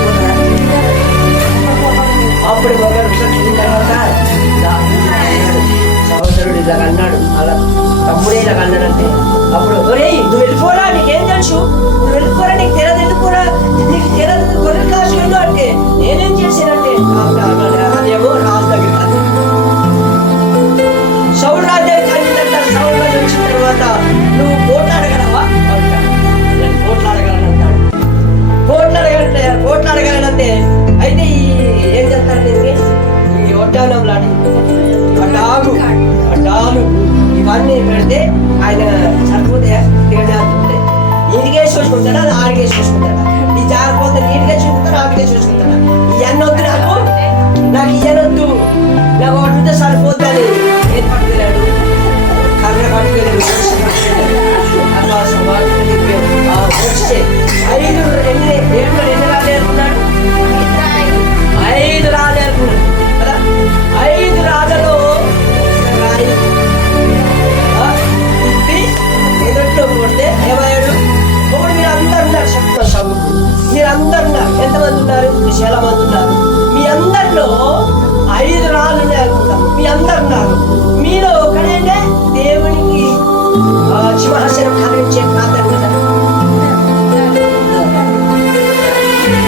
అప్పుడు ఒకరు చూసిన తర్వాత సహోదరుడు ఇలా అన్నాడు. అలా తమ్ముడే ఇలా అన్నాడంటే అప్పుడు ఒరే నువ్వు వెళ్ళిపోరా, నీకేం తెలుసు, నువ్వు వెళ్ళిపోరా, నీకు తెరదు వెళ్ళిపోరా, నీకు తెరదు గొర్రెలు కాసుకెళ్ళు అంటే నేనేం చేశానంటే అదేమో రాజు దగ్గర సౌలు రాజు దగ్గర కంటే సౌలు రాజు వచ్చిన తర్వాత నువ్వు పోట్లాడగలవా అంటాడు. నేను పోట్లాడగలనంటాడు. పోట్లాడగలనంటే అయితే ఏం చేస్తారు దీనికి? ఈ ఒడ్డానం లాంటి డాలు ఇవన్నీ పెడితే ఆయన సరిపోతే తిరగజారుతుంటే ఇంటికే చూసుకుంటాడా, అది ఆడికే చూసుకుంటాడా, ఈ జారిపోతే నీటికే చూసుకుంటాడా, ఆడికే చూసుకుంటాడా. ఇవన్నీ వద్దు నాకు ఇవన్నొద్దు, నాకు ఒకటితో సరిపోద్దని ఏం పట్టుకెళ్ళాడు, కర్ర పట్టుకెళ్ళాడు. అలా వచ్చే 5 ఎన్ని రాలేరుకున్నాడు? 5 రాలేరుకున్నాడు కదా. 5 రాళ్ళలో ఎదుట్లో కొడితే ఏమయ్యాడు? ఇప్పుడు మీరు అందరు ఉన్నారు, చెప్తున్నారు సభకు, మీరు అందరు ఉన్నారు. ఎంతమంది ఉన్నారు? చాలా మంది ఉన్నారు. మీ అందరిలో 5 రాళ్ళు ఉన్నాయి అనుకుంటారు. మీ అందరు ఉన్నారు. మీలో ఒకడేనే దేవునికి సింహాసనం కలిగించే ప్రార్థన కదా.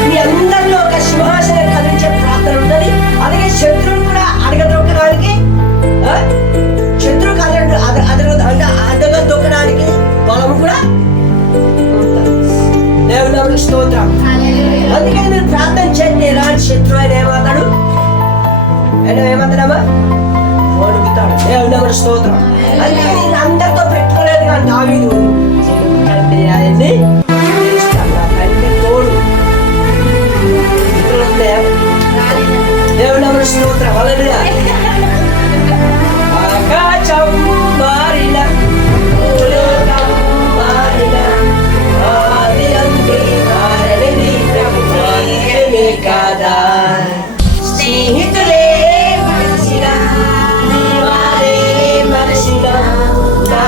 మీ అందరిలో ఒక సింహాసనం కలిగించే ప్రార్థన ఉన్నది. అలాగే శత్రువుని కూడా అడగదొక్కడానికి అడగదొక్కడానికి బలం కూడా దేవుని స్తోత్రం. అందుకని మీరు ప్రార్థన చేయండి. ఎలాంటి శత్రువు ఆయన ఏమవుతాడు? ఆయన ఏమవుతాడమ్మా? వణుకుతాడు. దేవుని స్తోత్రం. అందుకని నేను అందరితో పెట్టుకోలేదు కానీ దావీదు ఆయన్ని తోడు దేవుని స్తోత్రం. హల్లెలూయా. ఆకాశం మారిన భూలోకం మారిన ఆది అంతే మారనిది ప్రభుత్వమే కదా. స్నేహితులే మనసిన నీవారే మనసిన నా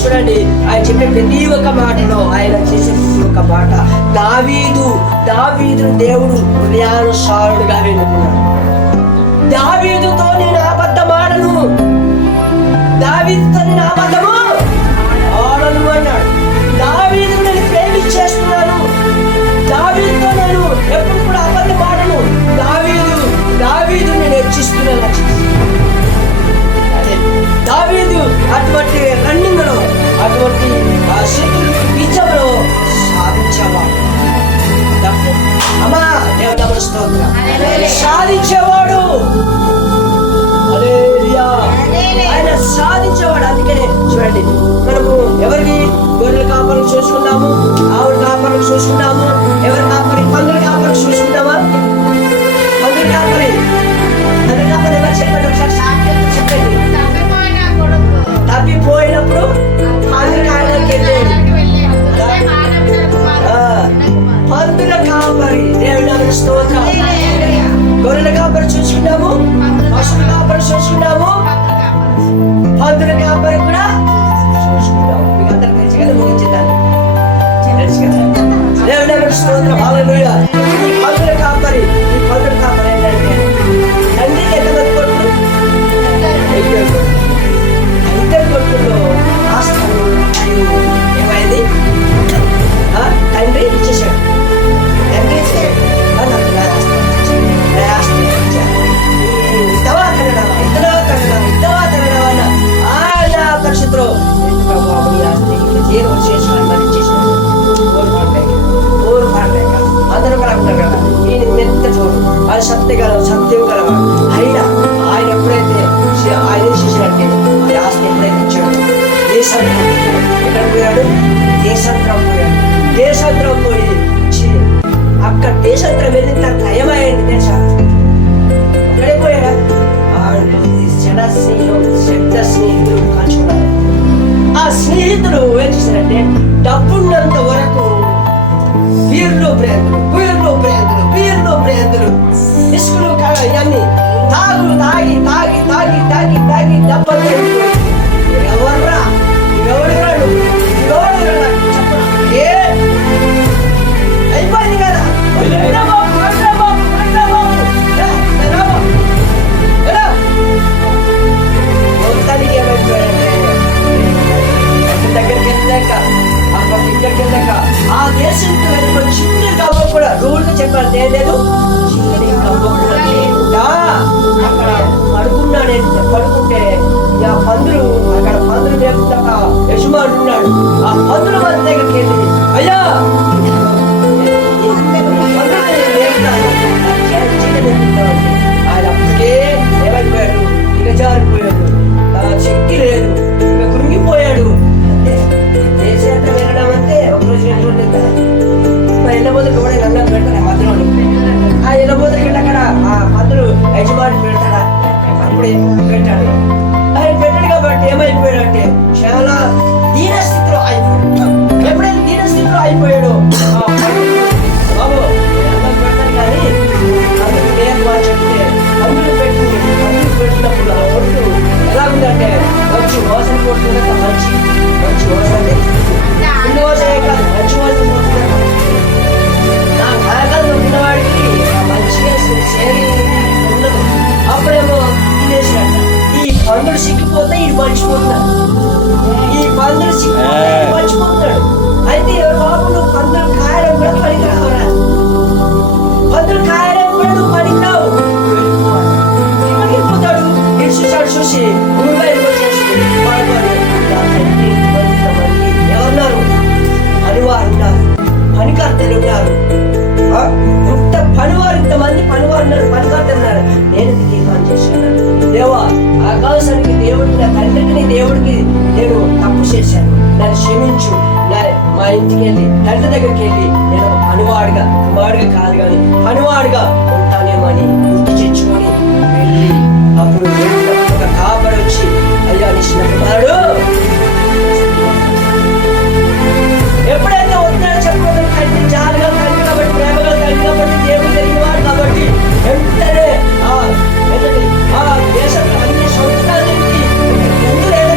చూడండి, ఆయన చెప్పే ప్రతి ఒక్క మాటలో, ఆయన చేసే ప్రతి ఒక్క మాట, దావీదు దేవుడు హృదయానుసారుడుగా వెనుకున్నాడు. దావీదుతో నేను అబద్ధం ఆడను, దావీదుతో నేను అబద్ధము ఆడను అన్నాడు. దావీదు నేను ప్రేమించేస్తున్నాను, దావీదుతో నేను ఎప్పుడు కూడా అబద్ధం ఆడను, దావీదు నేను హెచ్చిస్తున్నాను. దావీదు అటువంటి రన్నింగ్ లో, అటువంటి శత్రు విజయంలో సాధించేవాడు. అమ్మా దేవుని స్తోత్రం, సాధించేవాడు. ఆయన సాధించేవాడు. అందుకనే చూడండి, మనము ఎవరికి గొర్రెల కాపరికి చూసుకున్నాము, ఆవుల కాపరికి చూసుకున్నాము, ఎవరి కాపరి పందుల కాపరికి చూసుకుంటామా? పందుల కాపరి ఎవరు చెప్పండి, ఒకసారి సాక్షి చెప్పండి. తప్పిపోయినప్పుడు పందుల కాపరికి వెళ్ళాడు. పందుల కాపరి దేవుని స్తోత్రం. గొర్రెల కాపరి చూసుకున్నాము, పశువుల కాపరి చూసుకున్నాము, పందుల కాపరి కూడా చూసుకున్నాము. మీకు అందరికి తెలుసు కదా, ముగించేదాన్ని తెలుసు కదా. దేవుని స్తోత్రం, హల్లెలూయా. ఈ పందుల కాపరి ఏంటంటే, తండ్రికి ఎంతమంది కొడుకులు? ఇద్దరు కొడుకుల్లో ఆస్తులు ఏమైంది? తండ్రి ఇచ్చేసాడు, పరిస్థితిలో అందరూ కూడా అంటారు కదా, ఈయన మెత్త చూడు, అది సత్యం గలవాడు. అయినా ఆయన ఎప్పుడైతే ఆయన చేసినట్టే ఆ ఆస్తి ఎప్పుడైతే ఇచ్చాడు, ఎక్కడ పోయాడు? దేశాంతరం పోయి అక్కడ దేశాంతరం వెళ్ళిన తర్వాత ఏమైంది తెలుసా? అక్కడే పోయాడా? శబ్ద స్నేహితులు కలుసుకున్నారు. ఆ స్నేహితులు ఏం చేశారంటే, డబ్బున్నంత వరకు బీర్లు బ్రాందులు ఇసుకలు ఇవన్నీ తాగి డబ్బలు ఎవర్రా అయిపోయింది కదా. మొత్తానికి ఏమైపోయాడంటే, దగ్గరికి వెళ్ళాక ఇక్కడికి వెళ్ళాక ఆ దేశంతో వెళ్ళిపోయి చిన్న గవ్వ కూడా రూల్గా చెప్పారు లేదు, చిన్న గవ్వ కూడా లేకుండా అక్కడ పడుకుంటే ఆ పందులు మేపుతాక యజమానుడు ఉన్నాడు. ఆ పందుల మంది దగ్గరికి వెళ్ళి, అయ్యా ఆయన అప్పటికే ఏమైపోయాడు, దిగజారిపోయాడు, శక్తి లేదు, కృంగిపోయాడు. అంటే దేశయాత్ర వెళ్ళడం అంటే ఒకరోజు 2 రోజులు వెళ్తారా? ఎల్లబోదరికి కూడా గంగా పెడతారా మధ్యలోని? ఆ ఎల్లబోదరికి అక్కడ ఆ పందులు యజమాని పెడతాడా? అప్పుడే పెట్టాడు. ఆయన పెట్టాడు కాబట్టి ఏమైపోయాడు అంటే, చాలా దీనస్థితిలో అయిపోయాడు. ఎప్పుడైతే దీనస్థితిలో అయిపోయాడు, బాబు పెడతాను కానీ అందుకు లేదు అని చెప్తే అందుకు పెట్టినప్పుడు ఆ పొట్టు ఎలా ఉందంటే, మంచి వాసన పోతుంది. మంచి వాసన ముందు వాసన కాదు, మంచి వాసన పోతుంది. నా కాయకాలు ఉన్నవాడికి మంచిగా సేరి ఉండదు. అప్పుడేమో తినేసినట్ట. ఈ పందులు సిక్కిపోతే ఇది మర్చిపోతున్నాడు, మర్చిపోతున్నాడు. అయితే బాబు నువ్వు పందులు కాయడం కూడా పనికిరావరా, పందులు కాయడం కూడా నువ్వు పనికిరావు. వెళ్ళిపోతాడు. ఇటు చూసి ముంబైకి వచ్చేసి ఎవరున్నారు? పనివారు ఉన్నారు, పనికర్తలు ఉన్నారు. ఇంతమంది పనివారు ఉన్నారు, పనికర్తలు ఉన్నారు. నేను తీర్మానం చేశాను, దేవా ఆకాశానికి దేవుడికి, నా తండ్రికి దేవుడికి నేను తప్పు చేశాను, నన్ను క్షమించు. మా ఇంటికి వెళ్ళి తండ్రి దగ్గరికి వెళ్ళి నేను ఒక పనివాడుగా కాదు కానీ పనివాడుగా ఉంటానేమని గుర్తు తెచ్చుకొని వెళ్ళి, అప్పుడు ఒక కాపరి వచ్చి, అయ్యా నీ కుమారుడు ఎప్పుడైతే వద్దని చెప్పడం, తండ్రి జాలిగా తండ్రి కాబట్టి, ప్రేమగా తండ్రి కాబట్టి, దేవుడు తెలియని వాడు కాబట్టి వెంటనే ఆ దేశంలో అన్ని సంవత్సరాల నుంచి ముందు లేదా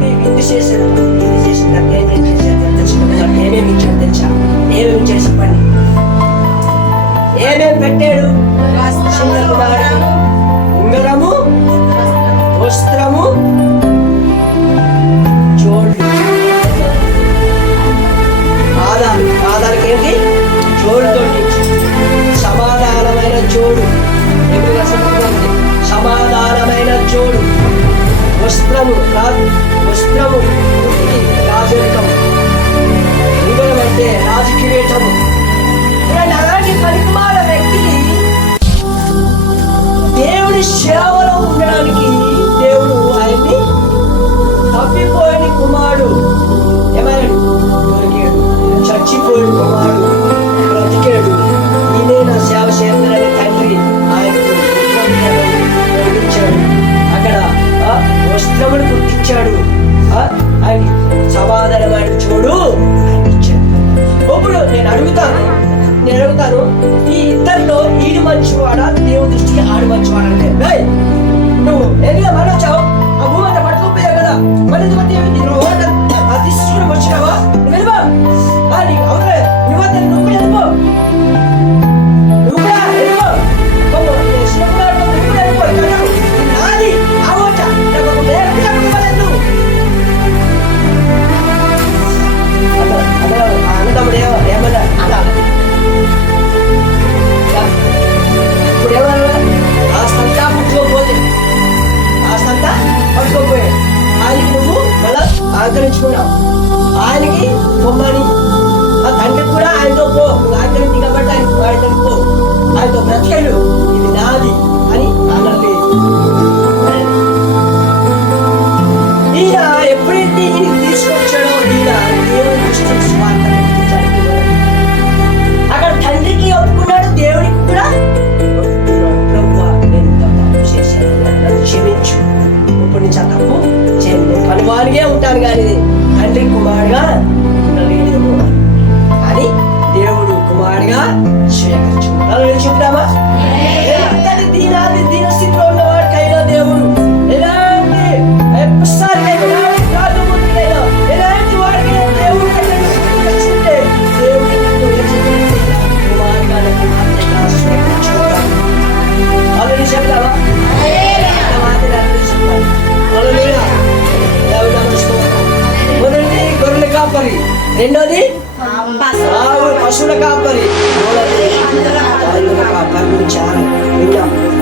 విందు చేశాడు. విందు చేసిన తర్వాత ఏమేమి చేశాడు తెలుసా? ఏమేమి ఇచ్చాడు తెలుసా? ఏమేమి చేసి పని ఏమేమి పెట్టాడు? చిన్న కుమారుడు ఉంగరము, వస్త్రము, జోళ్ళు. ఆధార్కి ఏంటి? జోడుతో సమాధానమైన జోడు. సమాధానమైన జోడు. వస్త్రము వస్త్రము రాజరికము. ఉంగరం అంటే రాజు కిరీటము. అలాంటి పరిమాణ వ్యక్తికి దేవుని సేవలో ఉండడానికి దేవుడు ఆయన్ని తప్పిపోయిన కుమారుడు ఏమన్నాడు? దొరికాడు. చచ్చిపోయిన కుమారుడు బ్రతికాడు. ఈయనే నా సేవ చేస్తానని తండ్రి ఆయనకు గుర్తించాడు. అక్కడ వస్త్రమును గుర్తించాడు. ఆయన సమాధానమైన చూడు ఆయన ఇచ్చాడు. ఇప్పుడు నేను అడుగుతాను ఈ ఇద్దరిలో ఈడు మంచివాడా దేవుని దృష్టికి ఆడు మంచివాడా అంటే నువ్వు ఎందుకు మన వచ్చావు? ఆ భూమి అంతా పట్టుకోపోయావు కదా, మరి తీసుకుని వచ్చినావా? వెళ్ళిపో. అవుతాయి నువ్వు కూడా వెళ్ళిపో. నువ్వు కూడా వెళ్ళిపో. నాది ఆవోట అన్నదమ్ముడు ఏమన్నా అనాలి. ఇప్పుడు ఏమన్నా ఆస్తంతా పట్టుకోపోయాడు. ఆయనకి నువ్వు మళ్ళా ఆకరించుకున్నావు. ఆయనకి పొమ్మని ఆ తండ్రికి కూడా ఆయనతో పో, నువ్వు ఆకరించి కాబట్టి ఆయనతో పో, ఆయనతో బ్రతకడు, ఇది నాది అని అన్నది. ఈయన ఎప్పుడైతే ఈయనకి తీసుకొచ్చాడో ఈయన దేవుని దృష్టికి స్వార్థ అక్కడ తండ్రికి ఒప్పుకున్నాడు, దేవునికి కూడా క్షమించు, ఇప్పుడు నుంచి ఆ తప్పు చేయను, పనివానిగా ఉంటాను కానీ తండ్రి కుమారుగా ఉండలేదేమో అని దేవుడు కుమారుగా స్వీకరించు. చెప్తామా? దీనస్థితిలో ఉన్నవాడికైనా దేవుడు ఎలాంటి ఎలాంటి వాడికి దేవుడు కుమారుగా స్వీకరించుకుంటాను. ఆల్రెడీ చెప్తావా? మొదటి గొర్రెల కాపరి, రెండోది పశువుల కాపరి,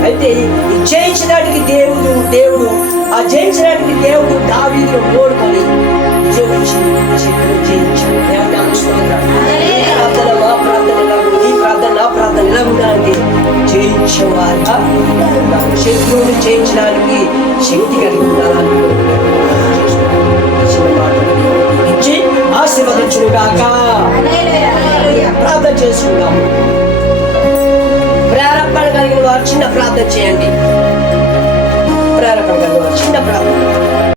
అయితే జయించడానికి దేవుడు ఆ జయించడానికి దేవుడు దావీదును ఓడుకొని జయించాడు. మా ప్రార్థన నీ ప్రార్థన నా ప్రార్థన ఎలా ఉండడానికి జయించేవారుగా శత్రువుని జయించడానికి శక్తి కలిగి ఉండాలని ఇచ్చి ఆశీర్వదించును గాక. ప్రార్థన చేసుకుందాము. ప్రేరేపణ కలిగిన వారు చిన్న ప్రార్థన చేయండి. ప్రేరేపణ కలిగిన వారు చిన్న ప్రార్థన.